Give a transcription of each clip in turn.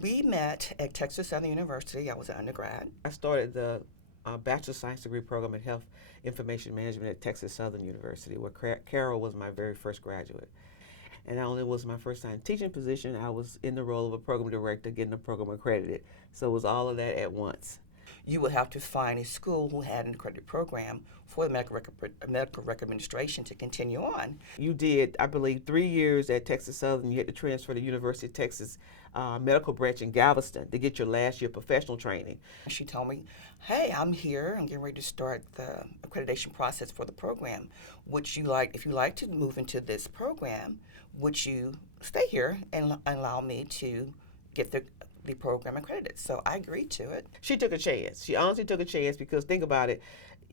We met at Texas Southern University. I was an undergrad. I started the Bachelor of Science degree program in Health Information Management at Texas Southern University, where Carol was my very first graduate. And not only was my first time teaching position, I was in the role of a program director getting the program accredited. So it was all of that at once. You would have to find a school who had an accredited program for the medical record administration to continue on. You did, I believe, 3 years at Texas Southern. You had to transfer to University of Texas Medical Branch in Galveston to get your last year professional training. She told me, hey, I'm here. I'm getting ready to start the accreditation process for the program. Would you like, if you like to move into this program, would you stay here and allow me to get the program accredited? So I agreed to it. She took a chance. She honestly took a chance because think about it.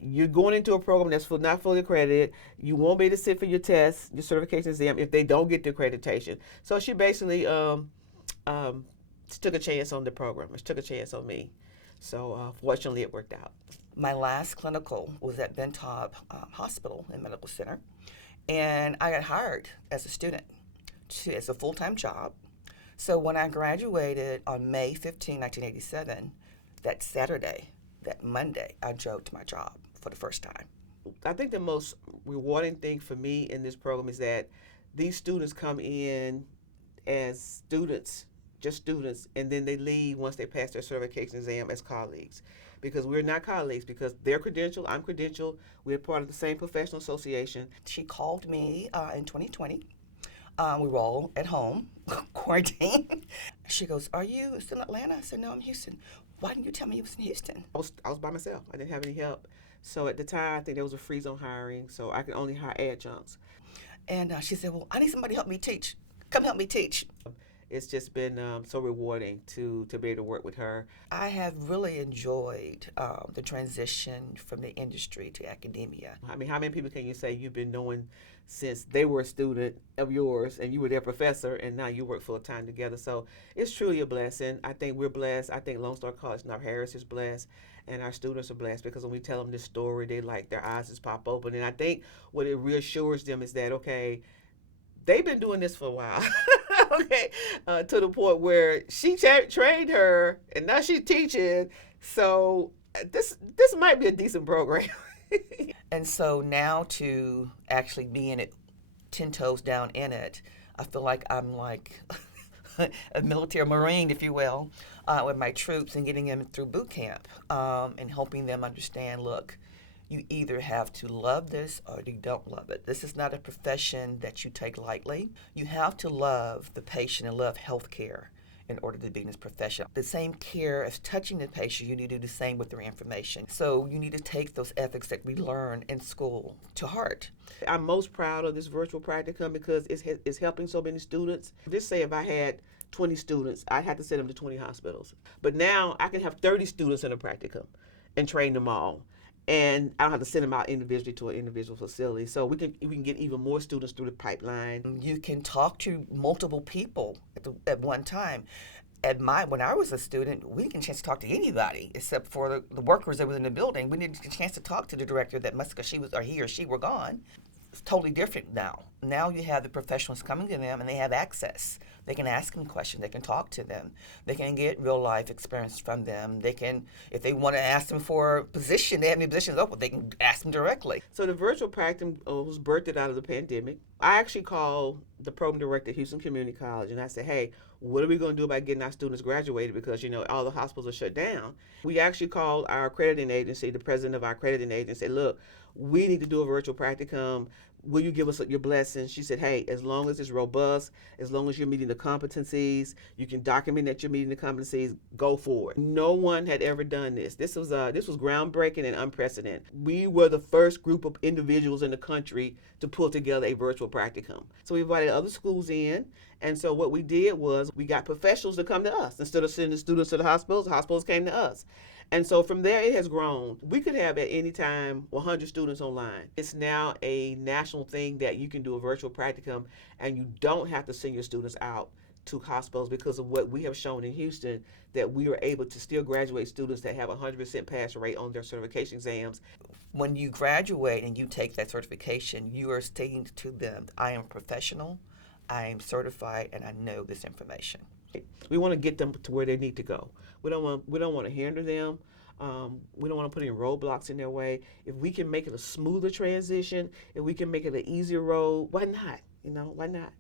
You're going into a program that's not fully accredited. You won't be able to sit for your test, your certification exam, if they don't get the accreditation. So she basically took a chance on the program. She took a chance on me. So fortunately, it worked out. My last clinical was at Bentob Hospital and Medical Center, and I got hired as a student as a full-time job. So when I graduated on May 15, 1987, that Saturday, that Monday, I drove to my job for the first time. I think the most rewarding thing for me in this program is that these students come in as students, just students, and then they leave once they pass their certification exam as colleagues. Because we're not colleagues, because they're credentialed, I'm credentialed, we're part of the same professional association. She called me in 2020. We were all at home, quarantined. She goes, are you still in Atlanta? I said, no, I'm in Houston. Why didn't you tell me you was in Houston? I was by myself. I didn't have any help. So at the time, I think there was a freeze on hiring, so I could only hire adjuncts. And she said, well, I need somebody to help me teach. Come help me teach. It's just been so rewarding to be able to work with her. I have really enjoyed the transition from the industry to academia. I mean, how many people can you say you've been knowing since they were a student of yours and you were their professor and now you work full time together? So it's truly a blessing. I think we're blessed. I think Lone Star College North Harris is blessed, and our students are blessed because when we tell them this story, they their eyes just pop open. And I think what it reassures them is that, okay, they've been doing this for a while. Okay, to the point where she trained her and now she's teaching. So this might be a decent program. And so now to actually be in it, 10 toes down in it, I feel like I'm like a military Marine, if you will, with my troops and getting them through boot camp and helping them understand, look, you either have to love this or you don't love it. This is not a profession that you take lightly. You have to love the patient and love healthcare in order to be in this profession. The same care as touching the patient, you need to do the same with their information. So you need to take those ethics that we learn in school to heart. I'm most proud of this virtual practicum because it's helping so many students. Just say if I had 20 students, I'd have to send them to 20 hospitals. But now I can have 30 students in a practicum and train them all. And I don't have to send them out individually to an individual facility. So we can get even more students through the pipeline. You can talk to multiple people at one time. When I was a student, we didn't get a chance to talk to anybody except for the workers that was in the building. We didn't get a chance to talk to the director that must, because he or she were gone. It's totally different now. Now you have the professionals coming to them and they have access. They can ask them questions. They can talk to them. They can get real life experience from them. They can, if they want to ask them for a position, they have any positions open, they can ask them directly. So the virtual practicum was birthed out of the pandemic. I actually called the program director at Houston Community College and I said, hey, what are we going to do about getting our students graduated? Because, all the hospitals are shut down. We actually called our accrediting agency, the president of our accrediting agency, and said, look, we need to do a virtual practicum. Will you give us your blessings? She said, hey, as long as it's robust, as long as you're meeting the competencies, you can document that you're meeting the competencies, go for it. No one had ever done this. This was groundbreaking and unprecedented. We were the first group of individuals in the country to pull together a virtual practicum. So we invited other schools in, and so what we did was we got professionals to come to us. Instead of sending students to the hospitals came to us. And so from there, it has grown. We could have at any time 100 students online. It's now a national thing that you can do a virtual practicum and you don't have to send your students out to hospitals because of what we have shown in Houston, that we are able to still graduate students that have a 100% pass rate on their certification exams. When you graduate and you take that certification, you are stating to them, I am professional, I am certified, and I know this information. We want to get them to where they need to go. We don't want to hinder them. We don't want to put any roadblocks in their way. If we can make it a smoother transition, if we can make it an easier road, why not? Why not?